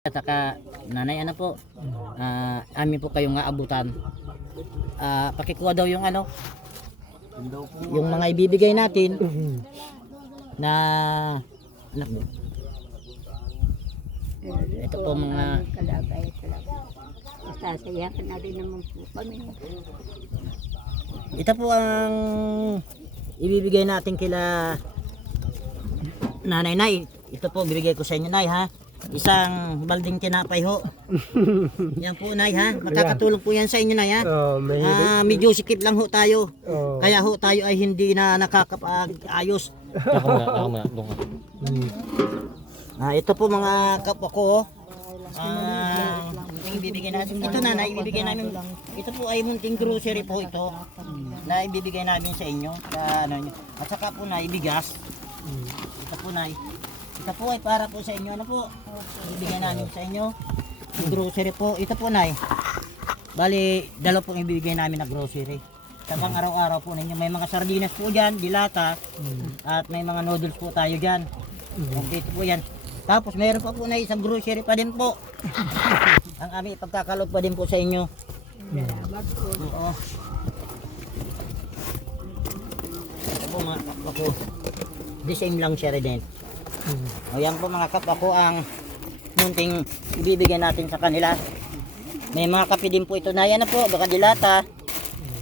At saka nanay ano po, amin po kayong aabutan. Pakikuha daw yung ano, yung mga ibibigay natin na anak mo. Ito po mga kalagay. Sasayahan na rin naman po kami. ito po ang ibibigay natin kila nanay. Nay, ito po bibigay ko sa inyo nay ha. Isang balding tinapay ho. Yan po nay ha. Makakatulong po yan sa inyo nay ha. Medyo sikip lang ho tayo. Kaya ho tayo ay hindi na nakakapag-ayos. Ito po mga kapwa ko. Ibibigay natin. Ito na ibibigay namin. Ito po ay munting grocery po ito. Na ibibigay namin sa inyo. Ano, at saka po na ibigas. Ito po na. Ito po ay para po sa inyo. Ano po? Ibibigay namin sa inyo. Yung grocery po. Ito po na. Bali, dalaw pong ibibigay namin na grocery. Sabang araw-araw po ninyo. May mga sardinas po dyan, dilata. At may mga noodles po tayo dyan. Dito po yan. Tapos mayroon pa po na isang grocery pa din po. Ang aming ipagkakalog pa din po sa inyo. Oo. Ito po mga kapwa ko. The same lang siya rin. O yan po mga kapwa ko ang munting ibibigay natin sa kanila. May mga kape din po ito na yan na po. Baka dilata.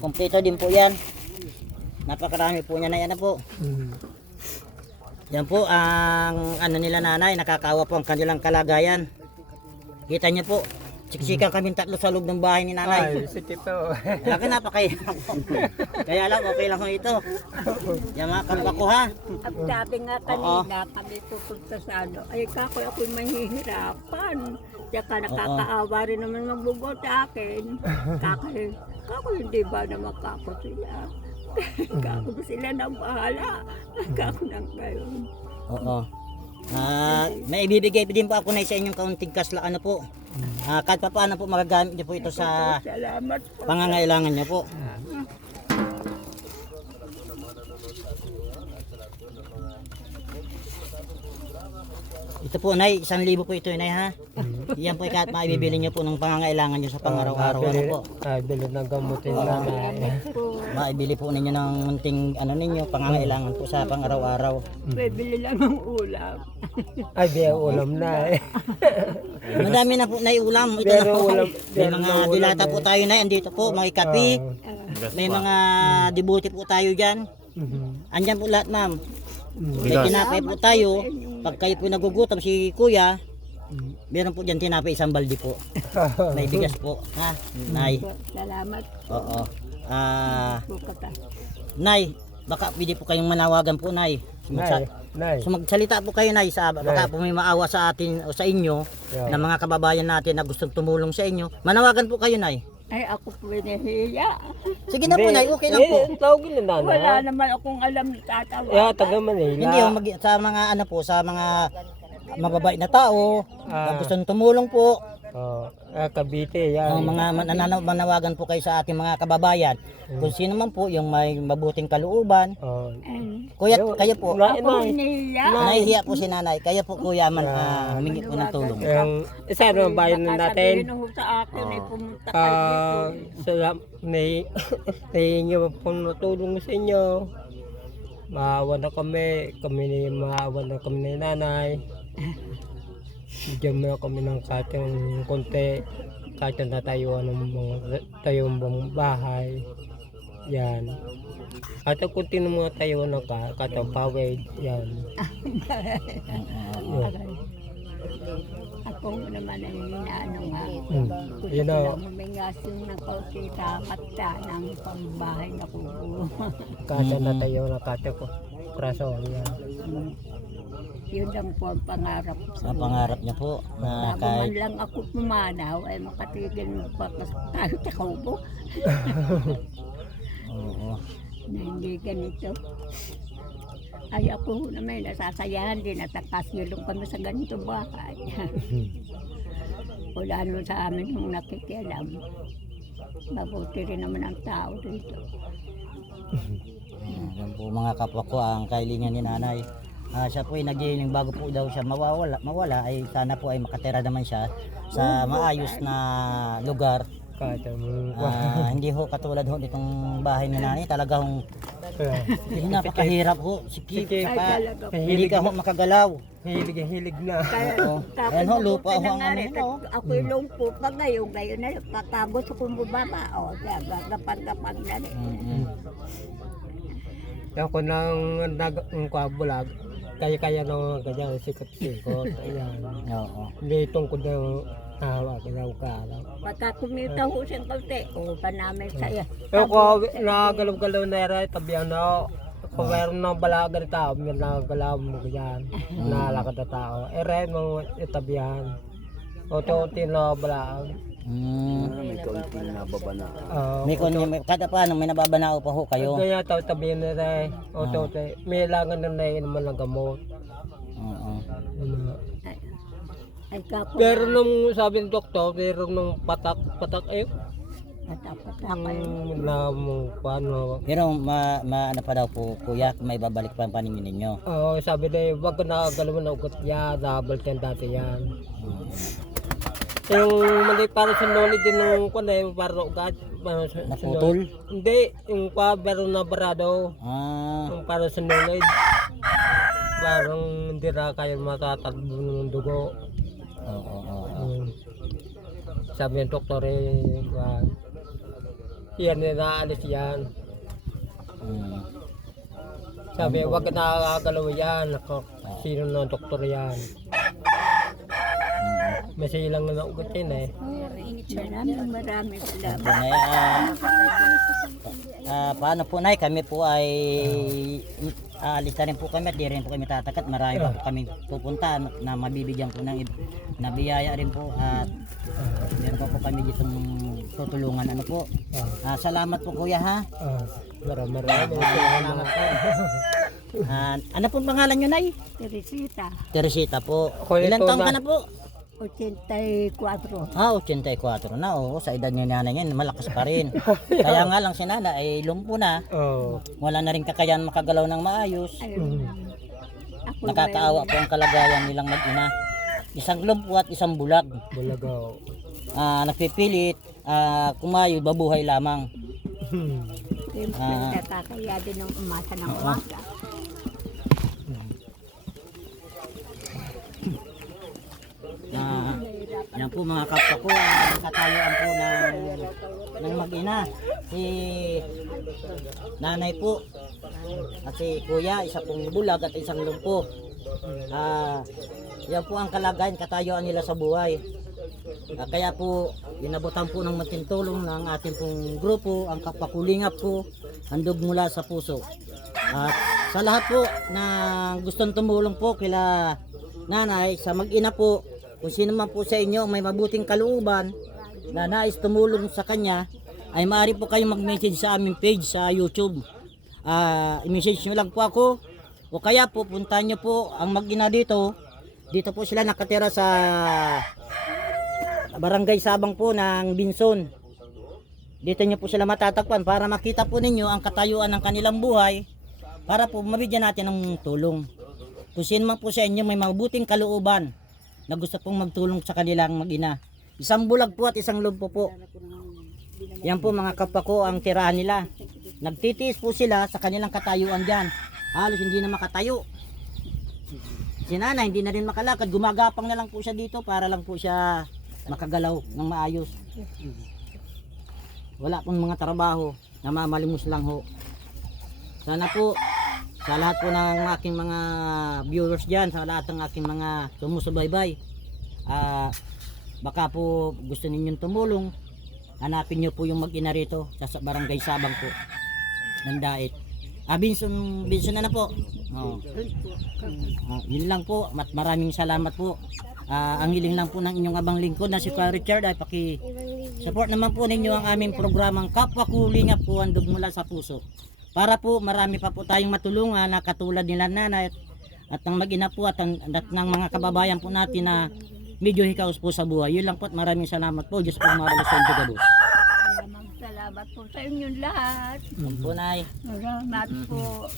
Kompleto din po yan. Napakarami po niya na yan na po. Yan po ang ano nila nanay, nakakawa po ang kanilang kalagayan. Kita niyo po, siksikan kami tatlo sa loob ng bahay ni nanay. Ay, sige po. Laki napakaya. Kaya lang, okay lang ho ito. Yan mga kapwa ko ha. At sabi nga kanina, kami pupunta sa ano, ay ako'y mahihirapan. Tsaka nakakaawa rin naman magbugot sa akin. Kako hindi ba naman kako sila? Kako sila nang bahala. Kako nang gayon. Oo. May ibibigay din po ako na sa inyong kaunting kasla ano po. Kahit pa paano po magagamit niyo po ito sa Salamat po. pangangailangan niyo po. Ito po nay, 1,000 po ito nay ha. Yan po kahit maibibili niyo po ng pangangailangan niyo sa pang-araw-araw ano po. Bilhin ng gamutin na. Maibili po ninyo ng munting ano ninyo, pangangailangan po sa pang-araw-araw. Bibili lang ng ulam. Ay, di ulam na eh. Madami na po na ulam. Ito na po. May mga dilata po tayo na andito po, may kape. May mga dibuti po tayo diyan. Andyan po lahat, ma'am. May tinapay po tayo. Pag kayo po nagugutom si kuya, meron po dyan tinapay isang balde po. May bigas po. Ha? Nay. Salamat Oo. po kata. Nay, baka pwede po kayong manawagan po, Nay. Nay. So magsalita po kayo, Nay, sa baka po may maawa sa atin o sa inyo na mga kababayan natin na gustong tumulong sa inyo. Manawagan po kayo, Nay. Ay, ako po nahiya. Sige na po, Nay. Okay lang po. Tawagin na nanay. Wala naman akong alam na tatawa. Taga Manila. Hindi yung sa mga ano po, sa mga mababait na tao, na gustong tumulong po. Cavite, yan. Mga manawagan po kayo sa ating mga kababayan. Kung sino man po yung may mabuting kalooban. Kuya, kayo po. Ako nahiya. Nahihiya po si nanay. Kayo po kuya man humingi po ng tulong. Isa naman bayan natin. Sabihin ho sa akin ay pumunta kayo dito. Nahihingi po natulong sa inyo. Maawa na kami maawa na kami ni nanay. Bigyan mo kami ng katang konti, katang natayuan ng mga tayong bahay. Yan. Katang konti ng mga tayuan ng katang pawid. Yan. Ako naman ay inaano nga. You know, Mamingas yung nakakita kata ng pambahay na kubo. katang natayuan ng katang praso. Yan. Yun lang po ang pangarap sa Ang pangarap niya po na bago man kahit lang ako pumanaw ay makatigil mo pa tayo sa kubo. oo. Na hindi ganito. Ay ako na may nasasayahan din at nakasilong kami sa ganito bahay. Wala naman sa amin yung nakikialam. Mabuti rin naman ang tao dito. Yan po mga kapwa ko ang kailingan ni nanay. Siya po ay nagiiling bago po daw siya mawala ay sana po ay makatira naman siya sa maayos na lugar. Kahit ang Hindi ho katulad ho nitong bahay ni nanay, talagang napakahirap ho. Sikip, Sikip. hindi ka ho makagalaw. hilig na. Oo. Ayan ho, lupa ho ang ano nangyari, nila, oh. ako yung lumpo pa ngayon na pagkagos kong bubaba, gagapag-gapag na rin. Ako nang nagkabulag, kaya nang ganyan, sikot-sikot. Ayan. Oo. Hindi tungkol na tawa, galaw ka. Pagka kumita ho siyang kaunti, pa namin saya. Ako, nagalaw-galaw na rin, tabihan na. Kung meron ng balaga na tao, may nagalaw mo ganyan, nalakad na tao. Rin mo itabihan. Unti-unti na balag. Kada paano may nababanao pa ho kayo. Kaya tabihan na rin. Unti-unti. May langan na naman ng gamot. Oo. Ay kako, Pero nung sabi ng doktor, meron nung patak, ayun. patapatapay. Na mo paano. Pero ano pa daw po kuya, may babalik pa ang paningin ninyo. Oo, sabi na wag ka na galaw na ugot yan, double ten dati yan. Yung mali para sa knowledge din ng kung ano, para ugat. Naputol? Hindi, yung pa meron na barado. Yung para sa knowledge. Parang hindi na kaya matatakbo ng dugo. Oo. Sabi ng doktor yan naalis yan. Sabi wag ka nakakagalaw yan. Sino ng doktor yan? Kasi lang na naugot yun eh. Maraming salamat. Paano po nay, kami po ay alis na rin po kami at di rin po kami tatakat. Marami pa po kami pupunta na mabibigyan po ng nabiyaya rin po at meron pa po kami ditong tutulungan ano po. Salamat po kuya ha. Maraming Salamat po. Ano po pangalan nyo nay? Teresita, Teresita po. Kuya, Ilan ito taon ka na. na po? 84. 84 na. Oo, sa edad ni nanay yan, malakas pa rin. Kaya nga lang si nanay ay lumpo na. Oh. Wala na rin kakayan makagalaw ng maayos. Ayun. Ako Nakakaawa po ang kalagayan nilang mag-ina. Isang lumpo at isang bulag. Bulagaw. Nagpipilit, kumayo, babuhay lamang. Siyempre, nakakaya din ng umasa ng umaga. Yan po mga kapwa ko, ang katayuan po ng mag-ina. Si nanay po at si kuya, isa pong bulag at isang lumpo. Yan po ang kalagayan, katayuan nila sa buhay. Kaya po, inabutan po ng matintulong ng ating pong grupo, ang Kapakulingap po, handog mula sa puso. At sa lahat po na gustong tumulong po kila nanay, sa mag-ina po, kung sino man po sa inyo may mabuting kalooban na nais tumulong sa kanya, ay maaari po kayong mag-message sa aming page sa YouTube. I-message nyo lang po ako, o kaya po puntahan nyo po ang mag-ina dito. Dito po sila nakatira sa Barangay Sabang po ng Binson. Dito nyo po sila matatagpan para makita po ninyo ang katayuan ng kanilang buhay, para po mabigyan natin ng tulong. Kung sino man po sa inyo may mabuting kalooban na gusto pong magtulong sa kanilang mag-ina. Isang bulag po at isang lumpo po. Yan po mga kapwa ko ang tirahan nila. Nagtitiis po sila sa kanilang katayuan dyan. Halos hindi na makatayo. Si nanay hindi na rin makalakad. Gumagapang na lang po siya dito para lang po siya makagalaw ng maayos. Wala pong mga trabaho. Namamalimos lang ho. Sana po sa lahat po ng aking mga viewers dyan, sa lahat ng aking mga sumusubaybay, baka po gusto ninyong tumulong, hanapin nyo po yung mag-ina rito sa Barangay Sabang po ng Dait. Binson na po. Yun lang po, maraming salamat po. Ang hiling lang po ng inyong abang lingkod na si Kuya Richard ay paki-support naman po ninyo ang aming programang Kapwa Kulingap po, handog mula sa puso. Para po marami pa po tayong matulungan na katulad nila nanay at ng mag-ina po at ng mga kababayan po natin na medyo hikaos po sa buhay. Yun lang po at maraming salamat po. Diyos po maraming sa inyo. Salamat po sa inyong lahat. Po, Nay. Salamat po.